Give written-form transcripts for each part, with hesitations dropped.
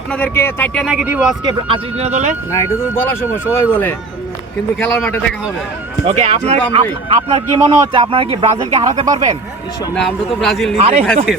আপনাদেরকে 4টা নাকি দিব আজকে আর্জেন্টিনা দলে? না, এটা তো বলার সময় সবাই বলে, কিন্তু খেলার মাঠে দেখা হবে। ওকে, আপনার কি মনে হচ্ছে, আপনারা কি ব্রাজিলকে হারাতে পারবেন? না, আমরা তো ব্রাজিল নিতে ব্রাজিল।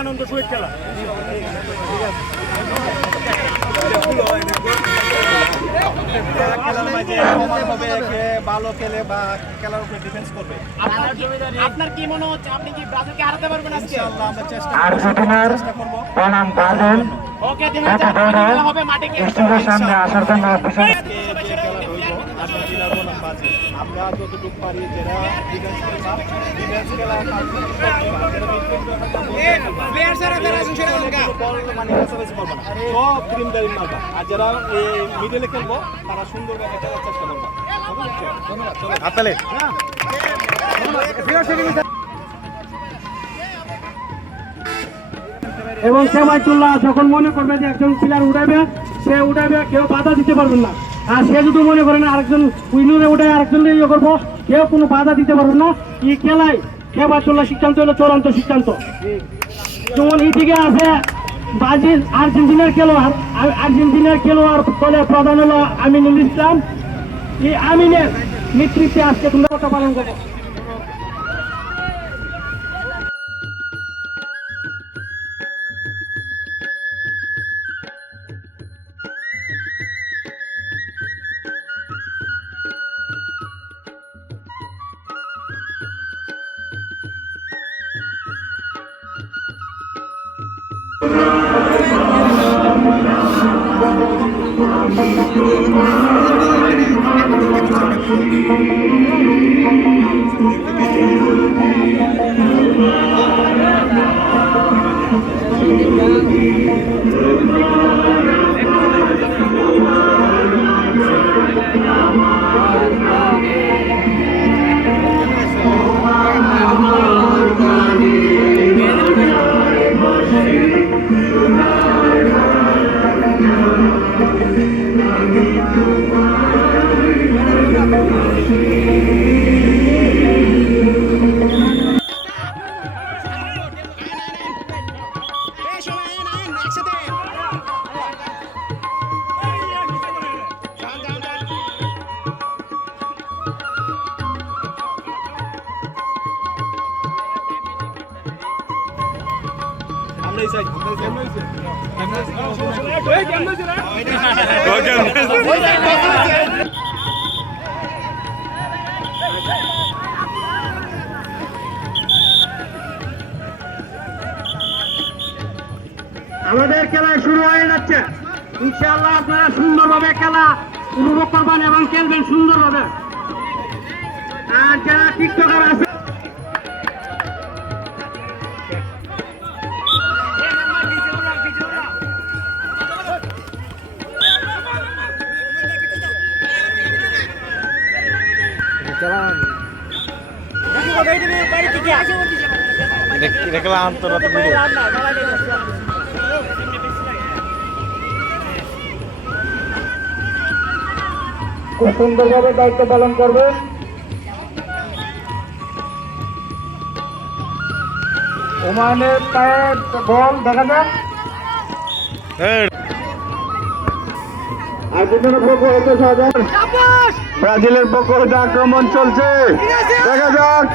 আনন্দ সহিত খেলা ভালো খেলে বা খেলার উপরে ডিফেন্স করবে। আপনার কি মনে হচ্ছে, আপনি কি ব্রাজিলকে হারাতে পারবেন আজকে? ইনশাআল্লাহ আমরা চেষ্টা করব। ওকে, দেখা যাক খেলা হবে মাঠে গিয়ে। সামনে আসার জন্য আর্জেন্টিনার বনাম ব্রাজিল, আমরা যতটুকু পারি যারা ডিফেন্স খেলা প্লেয়ার যারা আছেন সেটা মানে কাছাকাছি করবো না, সব ক্রিমদারি মারবা। আর যারা মিডলে খেলবো তারা সুন্দরভাবে খেলার চেষ্টা করবো। হাততালি। এবং সেমাইতুল্লাহ যখন মনে করবে যে একজন প্লেয়ার উঠাবে, সে উঠাবে, কেউ বাধা দিতে পারবেন না। আর সে যদি মনে করেন আরেকজন উইনারে উঠায় আরেকজন ইয়ে করবো, কেউ কোনো বাধা দিতে পারবেন না। এই খেলায় সেমাইতুল্লাহ সিদ্ধান্ত হলো চূড়ান্ত সিদ্ধান্ত। যেমন এইদিকে আছে ব্রাজিল আর্জেন্টিনার খেলোয়াড় বলে প্রধান হলো আমিনুল ইসলাম। এই আমিনের নেতৃত্বে আজকে তোমরা কথা পালন করবো। আমাদের খেলা শুরু হয়ে যাচ্ছে। ইনশাআল্লাহ আপনারা সুন্দরভাবে খেলা উপভোগ করবেন এবং খেলবেন সুন্দরভাবে। আর যারা টিকটকার আছে দেখলাম তোরা তো খুব সুন্দরভাবে দায়িত্ব পালন করবেন। ওমানের পায়ের বল দেখা যাক। ব্রাজিলের পক্ষ হতে আক্রমণ চলছে, দেখা যাক।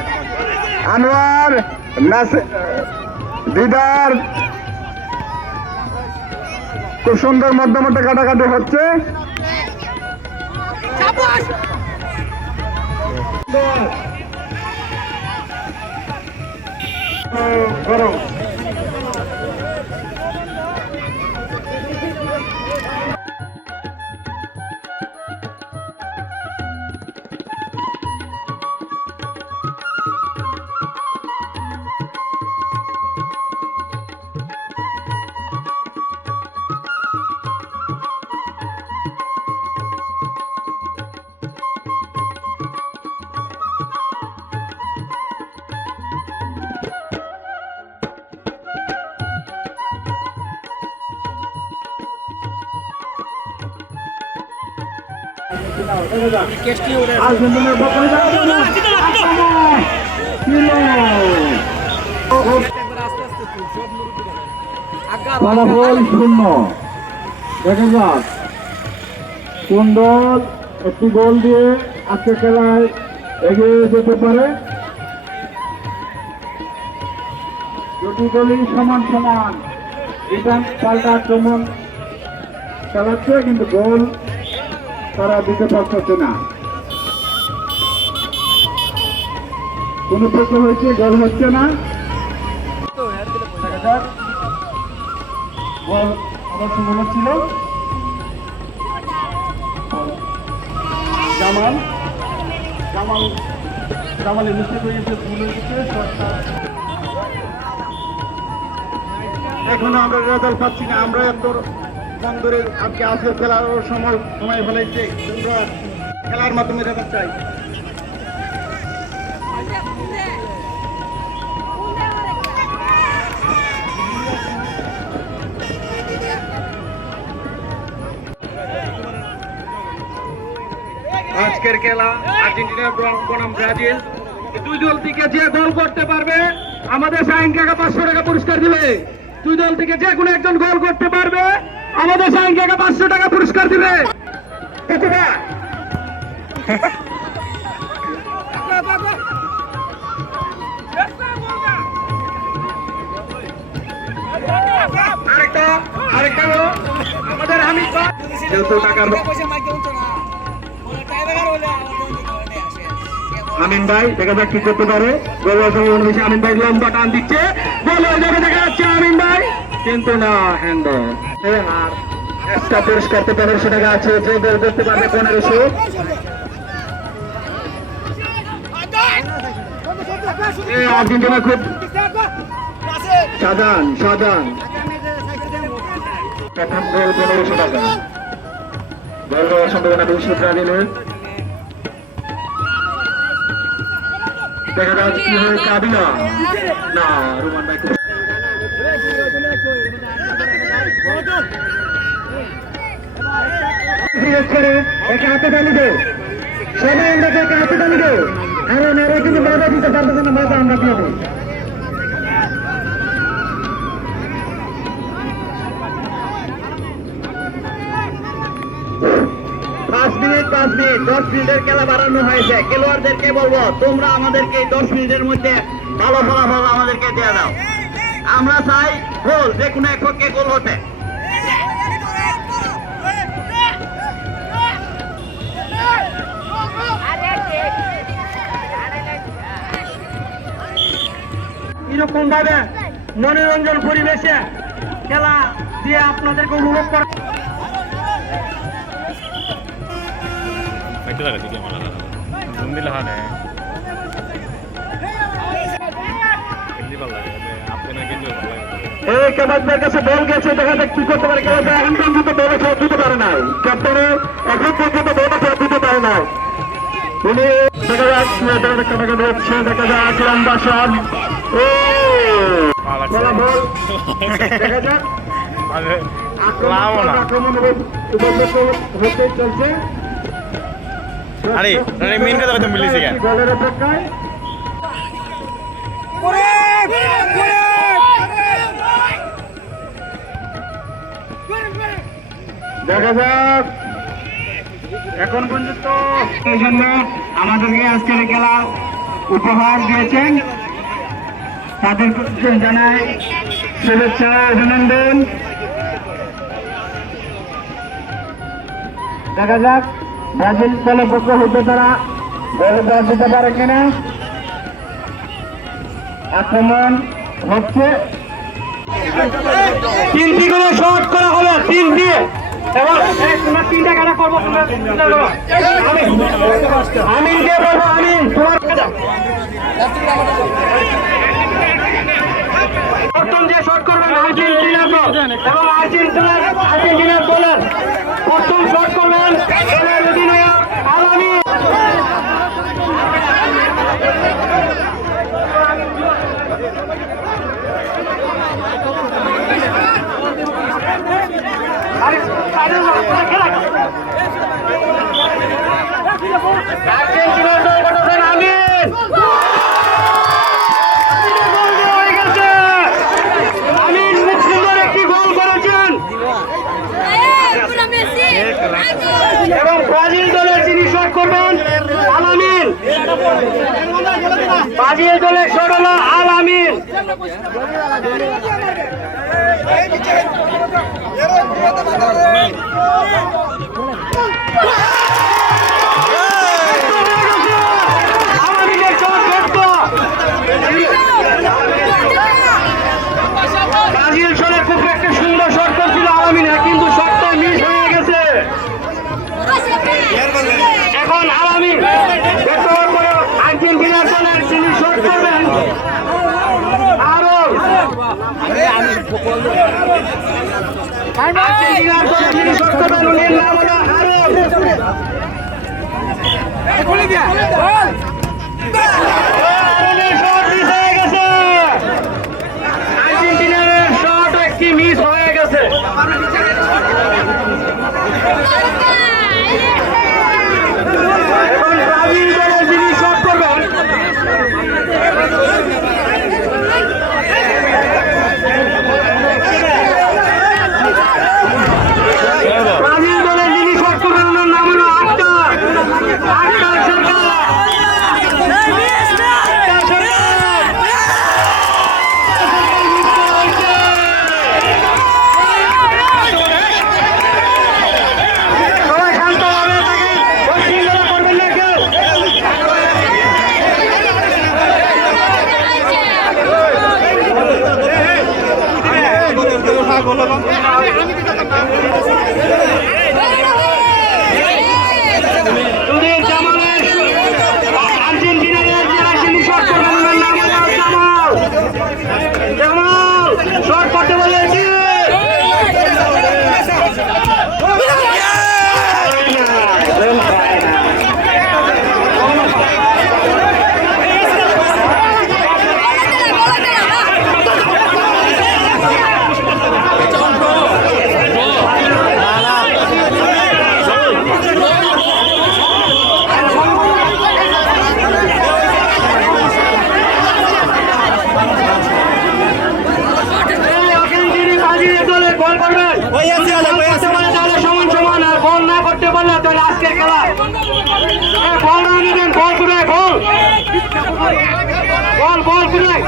আনোয়ার দিদার খুব সুন্দর মধ্যমতে কাটাকাটি হচ্ছে। গরম কেসটি উড়ে আর্জেন্টিনার পক্ষ থেকে আস্তে আস্তে তুই সব মুরুব্বি আগার ফলাফল 0। দেখা যাক কোন দল একটি গোল দিয়ে আজকে খেলায় এগিয়ে যেতে পারে। দুটি দলই সমান সমান রিটার্ন পাল্টা আক্রমণ চালাচ্ছে, কিন্তু গোল তারা দিতে পারছে না। কোন পক্ষ হয়েছে, গোল হচ্ছে না। দেখা যাক গোল অবশ্য মনে ছিল জামালের মিস্টেক হয়ে গেছে, ভুল হয়ে গেছে। এখনো আমরা রেজাল্ট পাচ্ছি না। আমরা এত বন্দরে আজকে আসে খেলার সময় ফেলাইছে, আমরা খেলার মাধ্যমে রেজাল্ট চাই। আজকের খেলা আর্জেন্টিনা বনাম ব্রাজিল, দুই দল থেকে যে গোল করতে পারবে আমাদের শাহিন কাকা 500 টাকা পুরস্কার দিবে। দুই দল থেকে যে কোনো একজন গোল করতে পারবে আমাদের শাহিন কাকা 500 টাকা পুরস্কার দিবে। আরেকটা আমাদের হামিদ ভাই যেহেতু টাকার আমিন ভাই দেখা যাক কি করতে পারে। গোল বেশি আমিন ভাই লম্বা টান দিচ্ছে, গোল হয়ে যাবে দেখা যাচ্ছে আমিন ভাই, কিন্তু না হ্যান্ড। আর একটা পুরস্কার 1500 টাকা আছে, যে গোল করতে পারবে 1500। আর্জেন্টিনা খুব সাজান প্রথম গোল 1500 টাকা। গোল হওয়ার সম্ভাবনা বেশি ব্রাজিলের। দেখা যাচ্ছে কি হয়ে কাবিলা না রোমান ভাই একে হাতে টানি দে, সবাই আমরা একে হাতে টানি দে। কারণ এরা কিন্তু বাধা দিতে পারতেছে না, বাধা আমরা দিয়ে দেবো। 5 মিনিট 10 মিনিটের খেলা বাড়ানো হয়েছে। খেলোয়াড়দেরকে বলবো তোমরা আমাদেরকে 10 মিনিটের মধ্যে ভালো ফলাফল আমাদেরকে দিয়ে দাও। আমরা চাই গোল, যে কোনো এক পক্ষে গোল হতে। এরকম ভাবে মনোরঞ্জন পরিবেশে খেলা দিয়ে আপনাদেরকে উপভোগ করা। কাছে বল গেছে, দেখা যাক কি করতে পারে। এখন পর্যন্ত বলে সব দিতে পারে নাই ক্যাপ্টেনে, এখন পর্যন্ত বলে সব দিতে পারে নাই উনি। দেখা যাচ্ছে দেখা যাক লম্বা শট, বল দেখা যাক আক্রমণ হতে চলছে। আরে মেন কথা কথা মিলিছে কেন গোলের অপেক্ষায়। দেখা যাক এখন পর্যন্ত এই জন্য আমাদেরকে আজকের খেলা উপহার দিয়েছেন, তাদের জানাই শুভেচ্ছা অভিনন্দন। দেখা যাক ব্রাজিল দলের পক্ষ হতে তারা গোল দিতে পারে কিনা। আক্রমণ হচ্ছে, 3টি করে শট করা হবে, 3 দিয়ে। এবার তোমরা 3টা কাটা করবো, আমিন কে বলবো, আমিন তোমার প্রথম যে শট করবেন আর্জেন্টিনার দল এবং আর্জেন্টিনার দলের প্রথম শট করবেন দলের অধিনায়ক আলামিন। খেলা ব্রাজিল দলের শট হলো আল আমিন। ব্রাজিল দলের খুব একটা সুন্দর শট করছিল আল আমিন, কিন্তু শটটা মিস হয়ে গেছে। এখন আল আমিন আর্জেন্টিনার দলের যিনি শট করবেন আরব, আর্জেন্টিনার দলের যিনি শট করবেন উনি নাম হলো আরব। আর্জেন্টিনার শট একটি মিস হয়ে গেছে। এখন ব্রাজিল দলের যিনি শট করবেন ব্রাজিল দলের যিনি শট করবেন ওনার নাম হলো আক্তার সরকার। সবাই শান্তভাবে থাকেন, পশ্চিমবঙ্গ করবেন না কেউ। সুধীর জামালের আর্জেন্টিনার যিনি শট করবেন ওনার নাম হলো জামাল। জামাল শট করতে বলেছি। সমান সমান, আর বল না করতে পারলে তাহলে আজকের খেলা বল না নিবেন। বল কোথায়? বল বল কোথায়?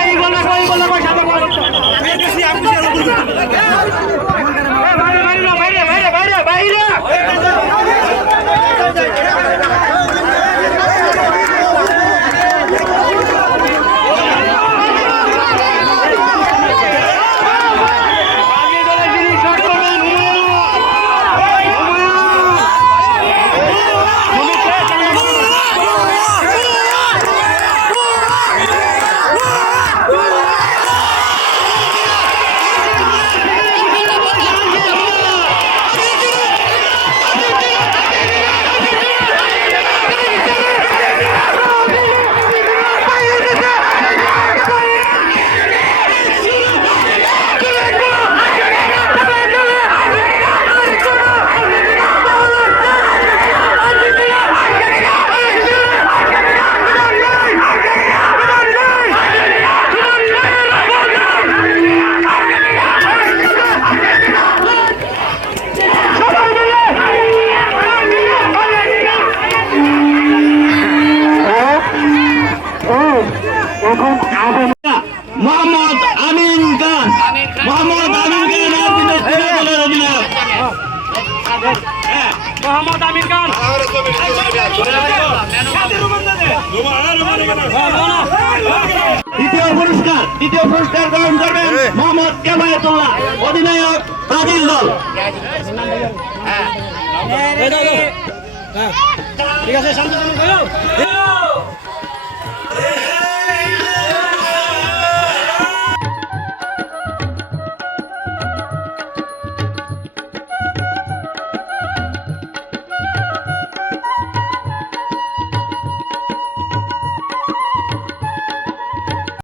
এই বলে কই বলে কই সাথে বল। বাইরে বাইরে বাইরে বাইরে বাইরে বাইরে। মোহাম্মদ আমিন খান, মোহাম্মদ আমিন খান। দ্বিতীয় পুরস্কার গ্রহণ করবেন মোহাম্মদ কেমায়েতুল্লাহ, অধিনায়ক ব্রাজিল দল। ঠিক আছে, শান্ত